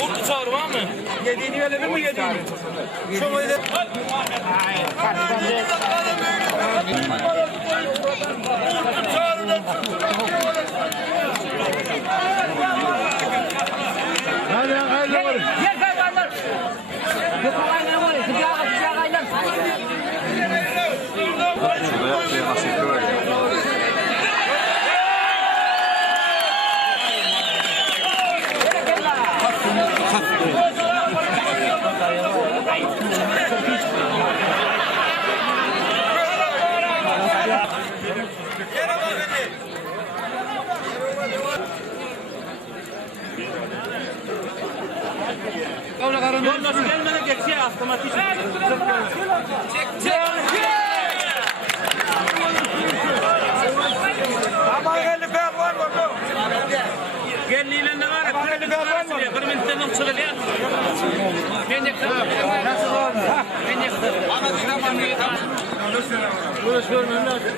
Kurtu çağır var mı? Yediğini verebilir mi yediğini? Şu öyle. Kurtu çağır da. Hadi hadi. Gel hayvanlar. Yok hayvanlar var ya. Sıcağı hayvan. Yoldaşı gelmeden geçiyor otomatik. Çek. Ama geldi ben var mı? Gelliyle ne var? Gelli ben var mı? Kırmızıdan çıkıyor. Ben de nasıl oldu? Ben de ana dinamam ya. Burası görmem lazım.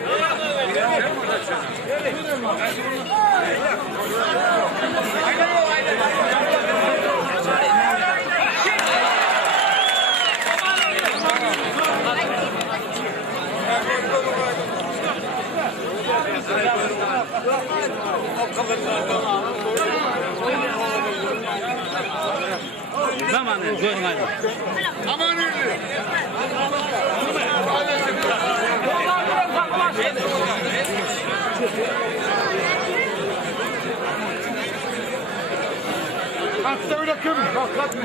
Zamanı görün hadi. Aman öyle. Hatta öyle kömür. Bak katma.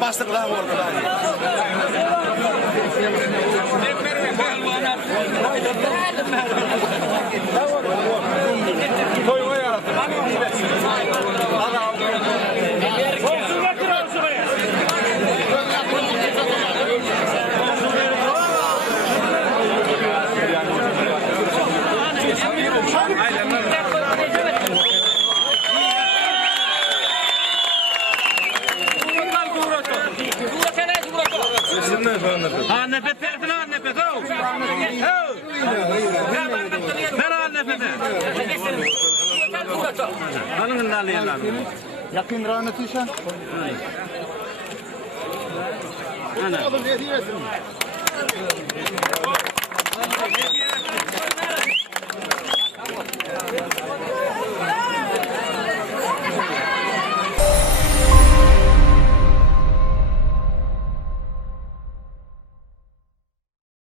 Bastıklar orada. Koy koy yarattı. Nefes versene nefes. Ben al nefesi. Alın da alıyorlar. Yakın ranetiysen. Ana. Oğlum ne diyorsun?